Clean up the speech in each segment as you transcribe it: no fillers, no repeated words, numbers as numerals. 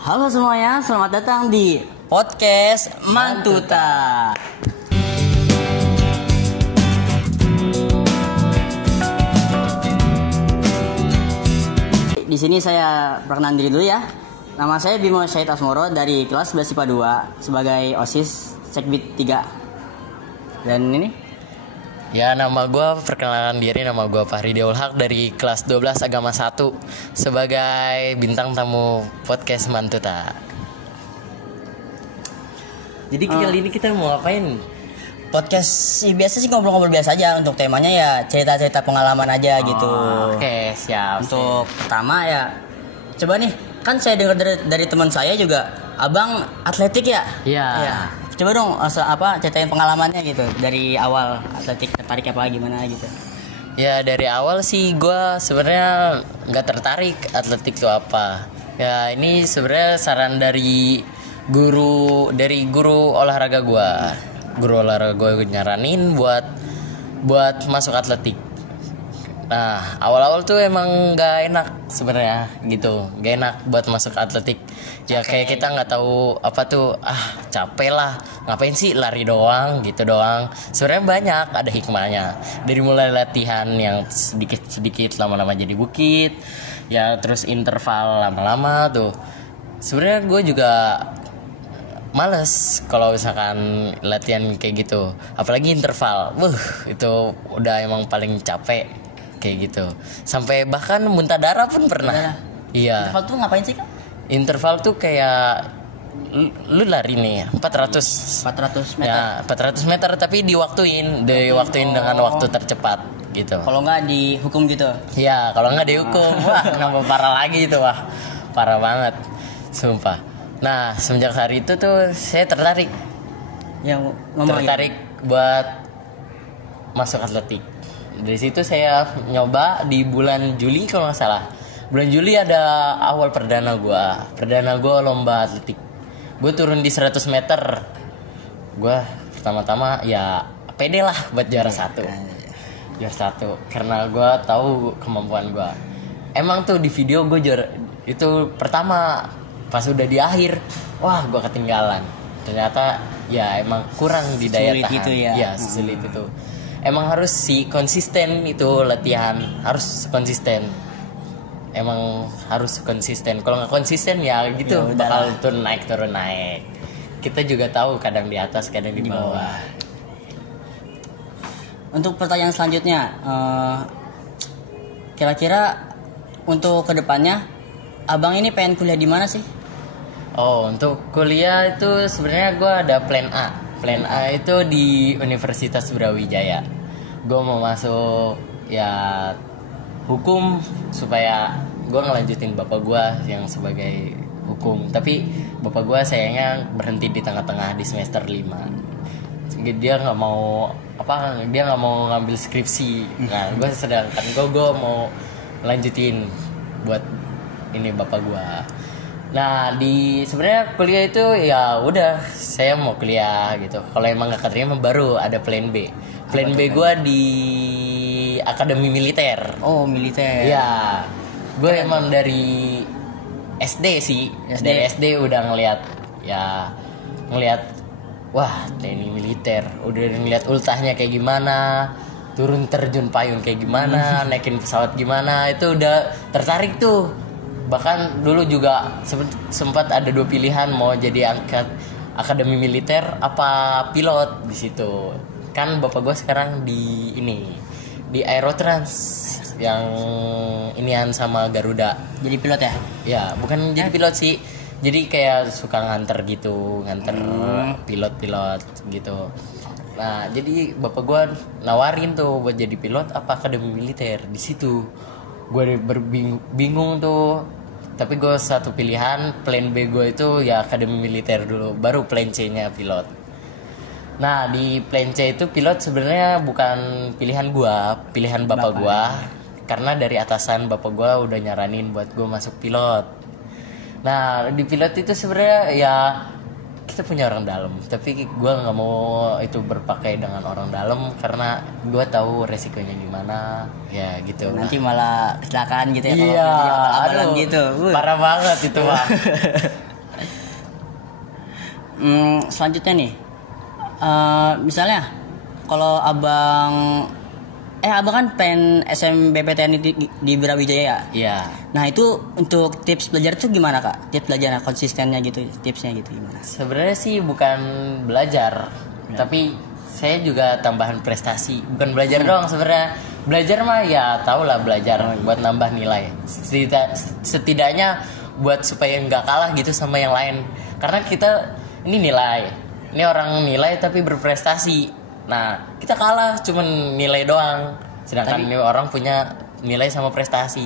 Halo semuanya, selamat datang di podcast Mantuta. Di sini saya perkenalan diri dulu ya. Nama saya Bimo Syahid Asmoro dari kelas 11 IPA 2 sebagai OSIS Sekbid 3. Dan ini Ya, nama gue perkenalan diri, nama gue Fahri Deul Haq dari kelas 12 Agama 1 sebagai bintang tamu podcast Mantuta. Jadi kali ini kita mau ngapain? podcast biasa sih ngobrol-ngobrol biasa aja. Untuk temanya ya cerita-cerita pengalaman aja gitu. Oke, siap. Untuk pertama ya, coba nih, kan saya dengar dari teman saya juga, abang atletik ya? Iya. Ya. Coba dong ceritain pengalamannya gitu dari awal atletik, tertarik apa gimana gitu. Ya, dari awal sih gue sebenarnya nggak tertarik atletik itu apa. Ya, ini sebenarnya saran dari guru olahraga gue. Guru olahraga gue nyaranin buat masuk atletik. Nah, awal-awal tuh emang nggak enak sebenarnya gitu, nggak enak buat masuk atletik. Ya kayak kita nggak tahu apa tuh, capek lah, ngapain sih lari doang gitu doang. Sebenarnya banyak ada hikmahnya. Dari mulai latihan yang sedikit lama-lama jadi bukit, ya terus interval lama-lama tuh. Sebenarnya gue juga males kalau misalkan latihan kayak gitu, apalagi interval. Itu udah emang paling capek kayak gitu. Sampai bahkan muntah darah pun pernah. Iya. Interval tuh ngapain sih, Kak? Interval tuh kayak lu lari nih 400 meter. Ya, 400 meter tapi diwaktuin dengan waktu tercepat gitu. Kalau nggak dihukum gitu. Iya, kalau nggak dihukum, wah nambah parah lagi itu, wah. Parah banget. Sumpah. Nah, semenjak hari itu tuh saya tertarik buat masuk atletik. Dari situ saya nyoba di bulan Juli kalau nggak salah. Bulan Juli ada awal perdana gue lomba atletik. Gue turun di 100 meter. Gue pertama-tama ya pede lah buat juara satu. Karena gue tahu kemampuan gue. Emang tuh di video gue juara itu pertama. Pas udah di akhir, wah gue ketinggalan. Ternyata ya emang kurang di daya tahan. Itu ya. Ya, sulit itu. Emang harus konsisten itu latihan, harus konsisten. Emang harus konsisten. Kalau nggak konsisten ya gitu, bakal turun naik. Kita juga tahu kadang di atas, kadang di bawah. Untuk pertanyaan selanjutnya, kira-kira untuk kedepannya, abang ini pengen kuliah di mana sih? Oh, untuk kuliah itu sebenarnya gue ada plan A. Plan A itu di Universitas Brawijaya. Gue mau masuk ya hukum supaya gue ngelanjutin bapak gue yang sebagai hukum. Tapi bapak gue sayangnya berhenti di tengah-tengah di semester 5. Dia nggak mau ngambil skripsi. Nah, sedangkan gue mau lanjutin buat ini bapak gue. Nah, di sebenarnya kuliah itu ya udah saya mau kuliah gitu. Kalau emang nggak keterima baru ada plan B. Plan B gue di Akademi Militer. Oh, militer. Iya. Gue emang dari SD sih. Dari SD udah ngelihat wah, TNI militer. Udah ngelihat ultahnya kayak gimana, turun terjun payung kayak gimana, naikin pesawat gimana, itu udah tertarik tuh. Bahkan dulu juga sempat ada 2 pilihan, mau jadi akademi militer apa pilot di situ. Kan bapak gue sekarang di Aerotrans yang inian sama Garuda. Jadi pilot ya? Ya, bukan jadi pilot sih. Jadi kayak suka nganter pilot-pilot gitu. Nah, jadi bapak gue nawarin tuh buat jadi pilot apa akademi militer. Di situ gue bingung tuh. Tapi gue satu pilihan, plan B gue itu ya akademi militer dulu, baru plan C-nya pilot. Nah, di plan C itu pilot sebenarnya bukan pilihan gue, pilihan bapak gue. Karena dari atasan bapak gue udah nyaranin buat gue masuk pilot. Nah, di pilot itu sebenarnya ya kita punya orang dalam, tapi gue nggak mau itu berpakai dengan orang dalam karena gue tahu resikonya gimana ya gitu. Nanti malah kecelakaan gitu ya. Iya, kalau gitu. Parah banget itu Bang. Selanjutnya nih, misalnya kalau abang kan pengen SMBPTN di Brawijaya ya? Iya. Nah itu untuk tips belajar tuh gimana kak? Tips belajar konsistennya gitu, tipsnya gitu gimana? Sebenarnya sih bukan belajar, tapi saya juga tambahan prestasi. Bukan belajar doang sebenarnya. Belajar mah ya tau lah belajar buat nambah nilai. Setidaknya buat supaya nggak kalah gitu sama yang lain. Karena kita ini nilai, ini orang nilai tapi berprestasi. Nah kita kalah cuman nilai doang, sedangkan ini orang punya nilai sama prestasi.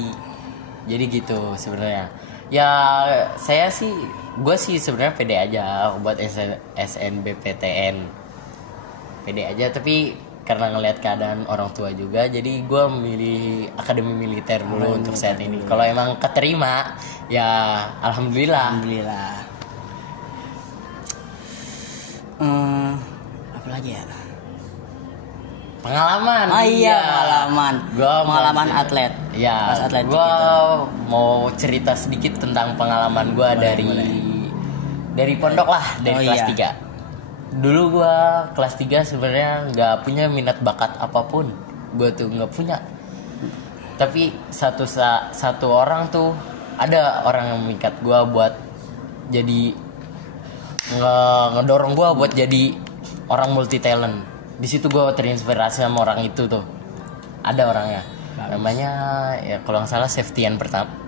Jadi gitu sebenarnya. Ya gue sih sebenarnya pede aja buat SNBPTN, pede aja. Tapi karena ngelihat keadaan orang tua juga, jadi gue memilih akademi militer dulu untuk saat ini. Kalau emang keterima ya alhamdulillah. Apa lagi ya? Pengalaman. Pengalaman atlet. Ya, pas atlet gue mau cerita sedikit tentang pengalaman gue dari pondok lah, dari kelas 3. Dulu gue kelas 3 sebenarnya nggak punya minat bakat apapun. Gue tuh nggak punya. Tapi satu orang tuh ada orang yang mengikat gue buat jadi ngedorong gue buat jadi orang multi talent. Di situ gue terinspirasi sama orang itu tuh. Ada orangnya. Namanya ya kalau nggak salah Septian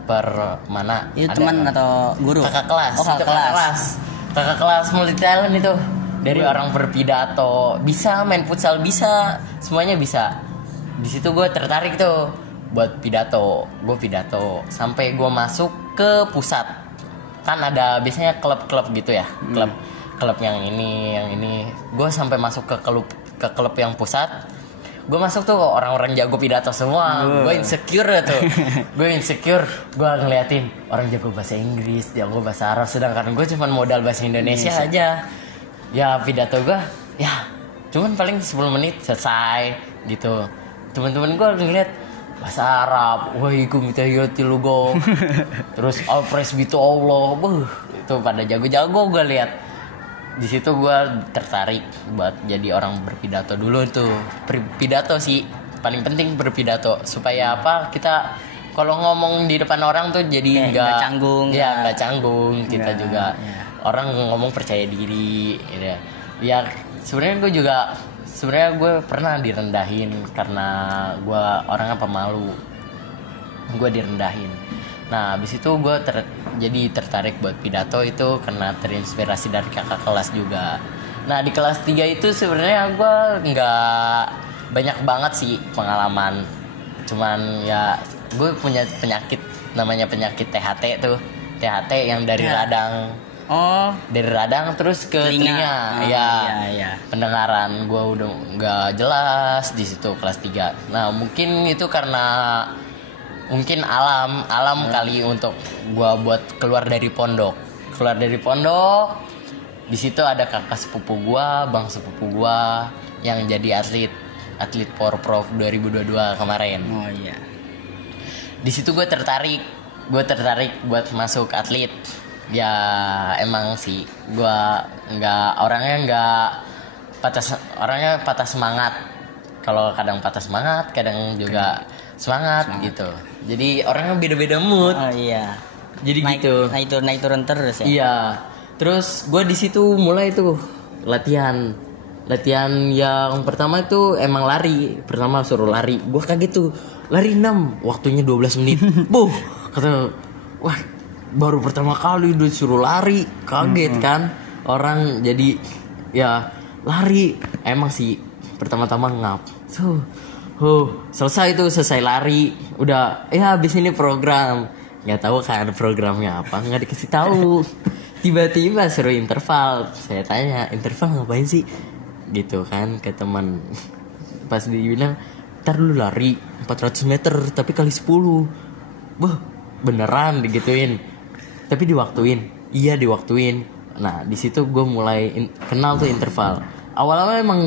Permana. Itu teman atau guru? Kakak kelas. Oh, Kakak kelas multi talent itu. Dari orang berpidato, bisa main futsal, bisa semuanya bisa. Di situ gue tertarik tuh buat pidato. Gue pidato sampai gue masuk ke pusat. Kan ada biasanya klub-klub gitu ya. Klub yang ini. Gue sampai masuk ke klub yang pusat. Gue masuk tuh orang-orang jago pidato semua. Gue insecure tuh. Gue ngeliatin orang jago bahasa Inggris, jago bahasa Arab, sedangkan gue cuma modal bahasa Indonesia aja. Ya pidato gue ya cuman paling 10 menit selesai gitu. Teman-teman gue ngeliat bahasa Arab, wahaikum tahiyyatil go. Terus alpresbitu Allah, itu pada jago-jago gue lihat. Di situ gue tertarik buat jadi orang berpidato dulu tuh. Pidato sih paling penting, berpidato supaya apa, kita kalau ngomong di depan orang tuh jadi nggak canggung. Ya nggak canggung, kita juga orang ngomong percaya diri gitu. Ya sebenarnya gue pernah direndahin karena gue orangnya pemalu. Gue direndahin. Nah abis itu gue jadi tertarik buat pidato itu karena terinspirasi dari kakak kelas juga. Nah di kelas 3 itu sebenarnya gue nggak banyak banget sih pengalaman. Cuman ya gue punya penyakit, namanya penyakit THT tuh. THT yang dari radang. Oh, dari radang terus ke telinga. Iya. Pendengaran gue udah nggak jelas di situ kelas 3. Nah mungkin itu karena alam kali untuk gue buat keluar dari pondok. Di situ ada kakak sepupu gue, bang sepupu gue yang jadi atlet Porprov 2022 kemarin. Oh iya. Di situ gue tertarik buat masuk atlet. Ya emang sih gue orangnya patah semangat. Kalau kadang patah semangat, kadang juga semangat gitu. Jadi orangnya beda-beda mood. Oh iya. Jadi gitu. Naik turun terus ya. Iya. Terus gue di situ mulai tuh latihan yang pertama itu emang lari. Pertama suruh lari. Gue kaget tuh. Lari 6, waktunya 12 menit. Kata, wah baru pertama kali udah suruh lari. Kaget kan orang. Jadi ya lari. Emang sih pertama-tama ngap. Selesai lari. Udah habis ini program. Nggak tahu kan programnya apa, nggak dikasih tahu. Tiba-tiba suruh interval. Saya tanya, interval ngapain sih? Gitu kan ke teman. Pas dibilang, ntar lu lari 400 meter tapi kali 10. Beneran digituin. Tapi diwaktuin. Iya diwaktuin. Nah di situ gue mulai kenal tuh interval. Awalnya emang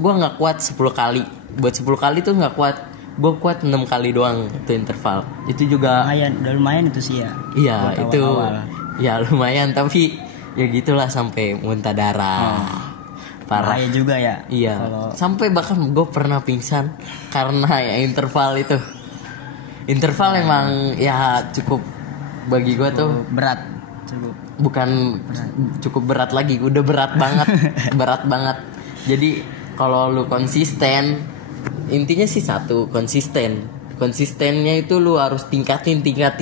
gue nggak kuat 10 kali. Buat 10 kali tuh nggak kuat. Gue kuat 6 kali doang tuh interval. Itu juga Udah lumayan itu sih ya. iya Buat itu awal-awal. ya lumayan, tapi ya gitulah sampai muntah darah. Parah. Bahaya juga ya. Iya. Kalau Sampai bahkan gue pernah pingsan karena ya interval itu. Interval emang ya cukup bagi gue tuh berat. Cukup. bukan cukup berat lagi, udah berat banget. Berat banget. Jadi kalau lu konsisten, intinya sih satu, konsisten. Konsistennya itu lu harus tingkatin tingkat.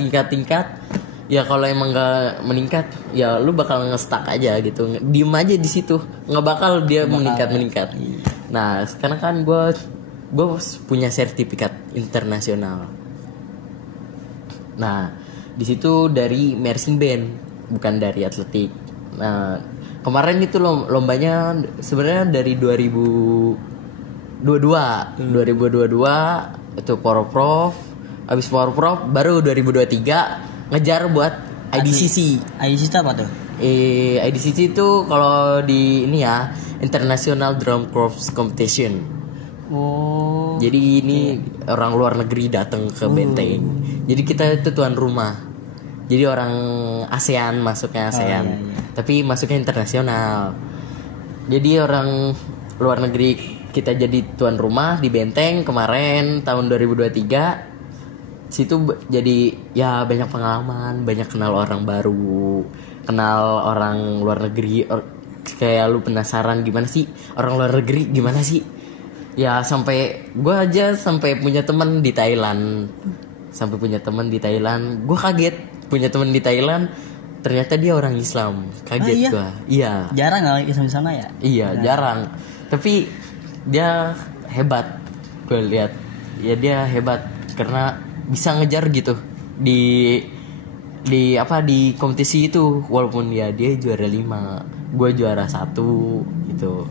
Ya kalau emang nggak meningkat, ya lu bakal nge-stuck aja gitu. Diem aja di situ, nggak bakal dia meningkat. Nah sekarang kan gue punya sertifikat internasional. Nah di situ dari marching band, bukan dari atletik. Nah kemarin itu lombanya sebenarnya dari 2022 itu Porprov. Habis Porprov baru 2023 ngejar buat IDCC. IDCC itu apa tuh? IDCC itu kalau di ini ya, International Drum Corps Competition. Oh. Jadi ini orang luar negeri datang ke Benteng. Jadi kita itu tuan rumah. Jadi orang ASEAN, masuknya ASEAN. Iya. Tapi masuknya internasional. Jadi orang luar negeri kita jadi tuan rumah di Benteng kemarin tahun 2023. Situ jadi ya banyak pengalaman, banyak kenal orang baru, kenal orang luar negeri. Kayak lu penasaran gimana sih orang luar negeri, gimana sih? Ya sampai gue aja sampai punya teman di Thailand. Gue kaget punya teman di Thailand. Ternyata dia orang Islam. Kaget gue. Iya. Jarang nggak Islam di sana ya? Iya, jarang. Tapi dia hebat. Gue lihat. Ya dia hebat karena bisa ngejar gitu di kompetisi itu, walaupun ya dia juara 5, gue juara 1 gitu.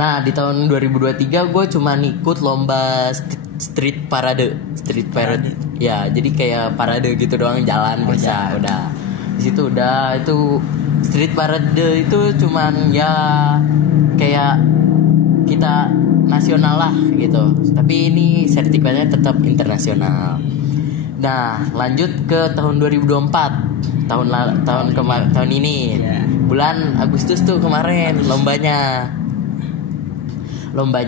Nah di tahun 2023 gue cuma ikut lomba street parade. Ya jadi kayak parade gitu doang, jalan biasa. Udah di situ udah. Itu street parade itu cuman ya kayak kita nasional lah gitu, tapi ini sertifikatnya tetap internasional. Nah lanjut ke tahun 2024, tahun ini, bulan Agustus tuh kemarin lombanya Lomba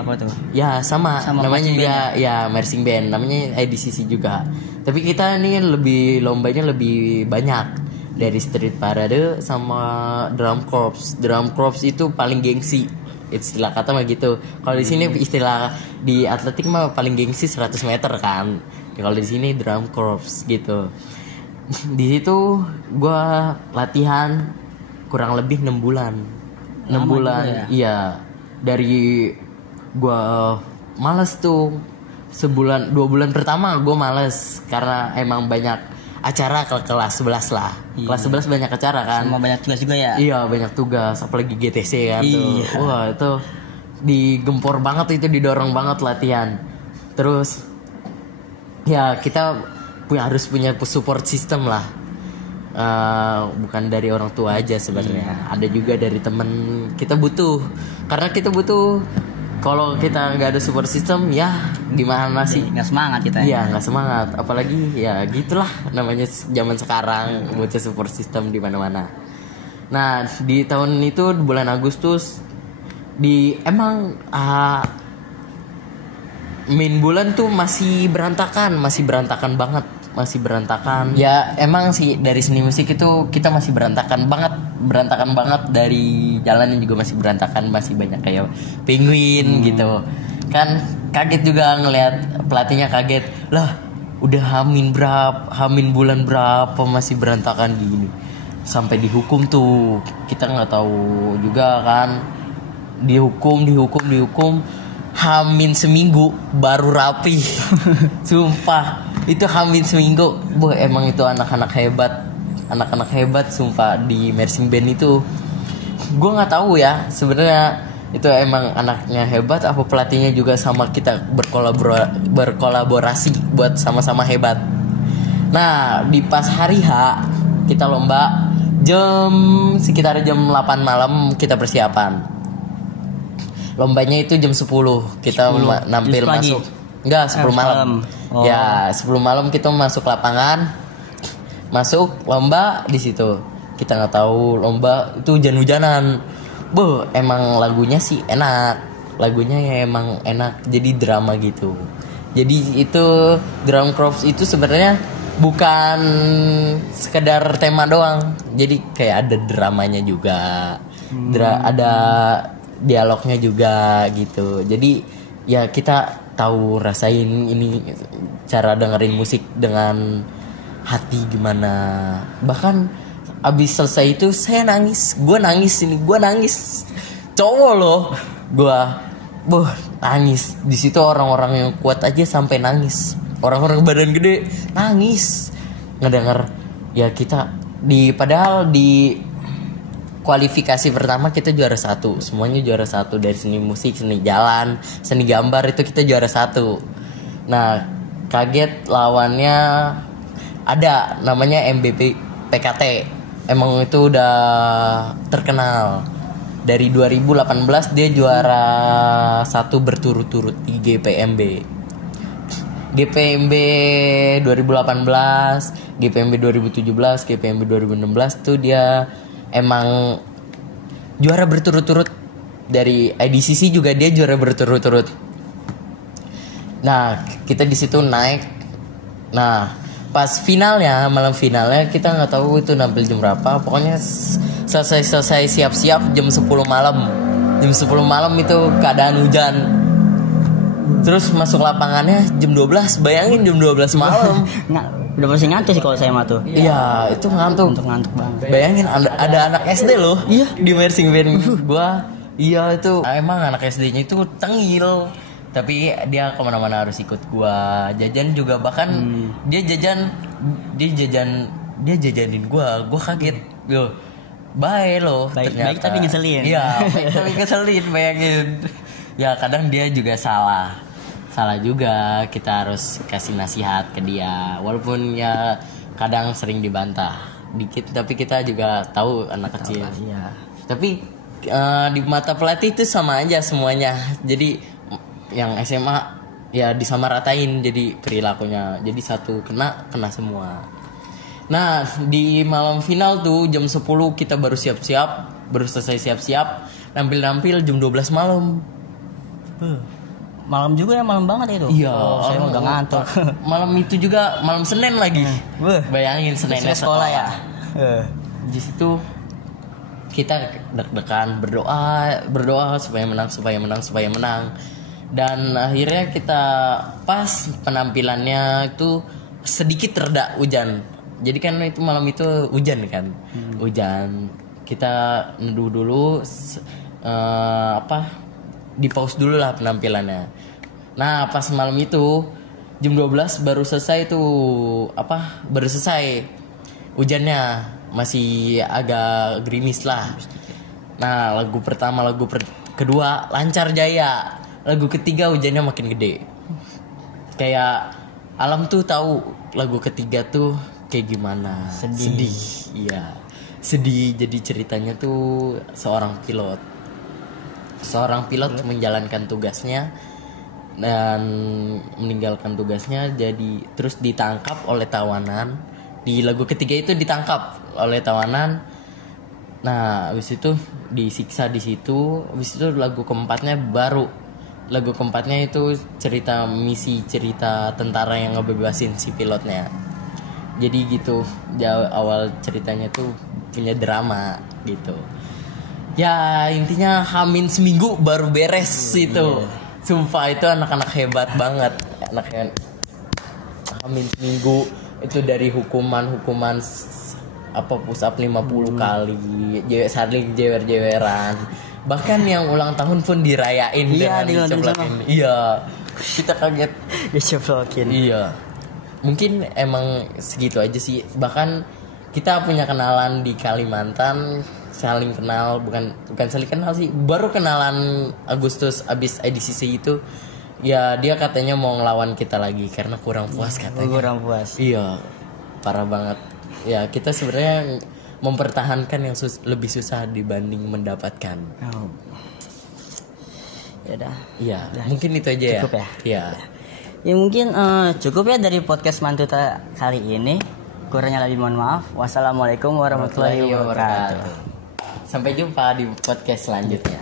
apa tuh? ya sama namanya dia ya marching band, namanya IDCC juga. Tapi kita ini lombanya lebih banyak dari street parade sama drum corps. Drum corps itu paling gengsi, istilah kata mah gitu. Kalau di sini istilah di atletik mah paling gengsi 100 meter kan. Kalau di sini drum corps gitu. Di situ gue latihan kurang lebih 6 bulan. 6 bulan ya? Iya. Dari gue males tuh. 2 bulan pertama gue males karena emang banyak acara ke kelas 11 lah. Kelas 11 banyak acara kan. Sama banyak tugas juga ya. Iya, banyak tugas, apalagi GTC kan tuh. Wah, itu digempor banget, itu didorong banget latihan. Terus ya kita harus punya support system lah. Bukan dari orang tua aja sebenarnya. Ada juga dari temen. Kita butuh. Karena kita butuh. Kalau kita nggak ada support system, ya gimana sih? Nggak semangat kita. Iya, nggak semangat. Apalagi ya gitulah namanya zaman sekarang, butuh support system di mana-mana. Nah di tahun itu bulan Agustus main bulan tuh masih berantakan banget. Ya emang sih dari seni musik itu kita masih berantakan banget. Dari jalannya juga masih berantakan, masih banyak kayak penguin gitu kan. Kaget juga ngelihat pelatihnya, kaget lah, udah hamin bulan berapa masih berantakan gini. Sampai dihukum tuh, kita nggak tahu juga kan, dihukum hamin seminggu baru rapi. Sumpah itu hamin seminggu. Emang itu anak-anak hebat sumpah di marching band itu. Gue nggak tahu ya sebenarnya itu emang anaknya hebat apa pelatihnya juga sama kita berkolaborasi buat sama-sama hebat. Nah di pas hari H kita lomba sekitar jam 8 malam kita persiapan. Lombanya itu jam 10 kita 10. nampil Jam masuk. Enggak, 10 malam. Oh. Ya, 10 malam kita masuk lapangan. Masuk lomba di situ. Kita nggak tahu lomba itu hujan-hujanan. Emang lagunya sih enak. Lagunya ya emang enak. Jadi drama gitu. Jadi itu drum corps itu sebenarnya bukan sekedar tema doang. Jadi kayak ada dramanya juga. Ada dialognya juga gitu. Jadi ya kita tahu rasain ini cara dengerin musik dengan hati gimana. Bahkan abis selesai itu saya nangis. Gue nangis. Cowok loh. Gue nangis. Di situ orang-orang yang kuat aja sampai nangis. Orang-orang badan gede nangis ngedenger ya kita padahal di kualifikasi pertama kita juara 1, semuanya juara 1 dari seni musik, seni jalan, seni gambar itu kita juara 1. Nah kaget lawannya ada namanya MBP PKT, emang itu udah terkenal dari 2018 dia juara 1 berturut-turut di GPMB 2018, GPMB 2017, GPMB 2016 tuh dia emang juara berturut-turut. Dari IDCC juga dia juara berturut-turut. Nah kita di situ naik. Nah pas malam finalnya kita nggak tahu itu nampil jam berapa. Pokoknya selesai siap-siap jam 10 malam. Jam 10 malam itu keadaan hujan. Terus masuk lapangannya jam 12. Bayangin jam 12 malam. Udah masih ngantuk sih kalau saya mah tuh. Iya, itu ngantuk banget. Bayangin ada anak SD loh. Iya. Di marching band gua. Iya itu. Emang anak SD-nya itu tengil. Tapi dia kemana-mana harus ikut gua. Jajan juga bahkan dia jajanin gua. Gua kaget. Yo. Baik loh ternyata. Baik tapi ngeselin. Iya, baik tapi ngeselin bayangin. Ya kadang dia juga salah juga, kita harus kasih nasihat ke dia walaupun ya kadang sering dibantah dikit, tapi kita juga tahu anak kecil. Iya. Tapi di mata pelatih itu sama aja semuanya, jadi yang SMA ya disamaratain jadi perilakunya, jadi satu kena semua. Nah di malam final tuh jam 10 kita baru selesai siap-siap, nampil jam 12 malam. Malam juga ya, malam banget itu. Iya, saya udah ngantuk. Malam itu juga malam Senin lagi. Bayangin Seninnya sekolah ya. Di situ kita deg-degan berdoa supaya menang. Dan akhirnya kita pas penampilannya itu sedikit reda hujan. Jadi kan itu malam itu hujan kan. Hujan. Kita neduh dulu di pause dulu lah penampilannya. Nah pas malam itu jam 12 baru selesai hujannya, masih agak gerimis lah. Nah lagu pertama, kedua lancar jaya, lagu ketiga hujannya makin gede. Kayak alam tuh tahu lagu ketiga tuh kayak gimana. Sedih. Iya sedih. Jadi ceritanya tuh seorang pilot menjalankan tugasnya dan meninggalkan tugasnya, jadi terus ditangkap oleh tawanan. Di lagu ketiga itu ditangkap oleh tawanan. Nah habis itu disiksa di situ. Habis itu lagu keempatnya itu cerita tentara yang ngebebasin si pilotnya. Jadi gitu awal ceritanya tuh punya drama gitu. Ya intinya hamin seminggu baru beres itu. Sumpah itu anak-anak hebat banget. Hamin seminggu itu dari hukuman push up 50 kali, saling jewer-jeweran. Bahkan yang ulang tahun pun dirayain dengan dicoplokin. Iya. Kita kaget dicoplokin. Iya. Mungkin emang segitu aja sih. Bahkan kita punya kenalan di Kalimantan, saling kenal, bukan saling kenal sih, baru kenalan Agustus abis IDCC itu. Ya dia katanya mau ngelawan kita lagi karena kurang puas katanya. Kurang puas. Iya, parah banget. Ya kita sebenarnya mempertahankan yang lebih susah dibanding mendapatkan. Oh. Ya udah. Iya, mungkin itu aja cukup ya. Iya. Ya mungkin cukup ya dari podcast Mantuta kali ini. Kurangnya lebih mohon maaf. Wassalamualaikum warahmatullahi wabarakatuh. Sampai jumpa di podcast selanjutnya.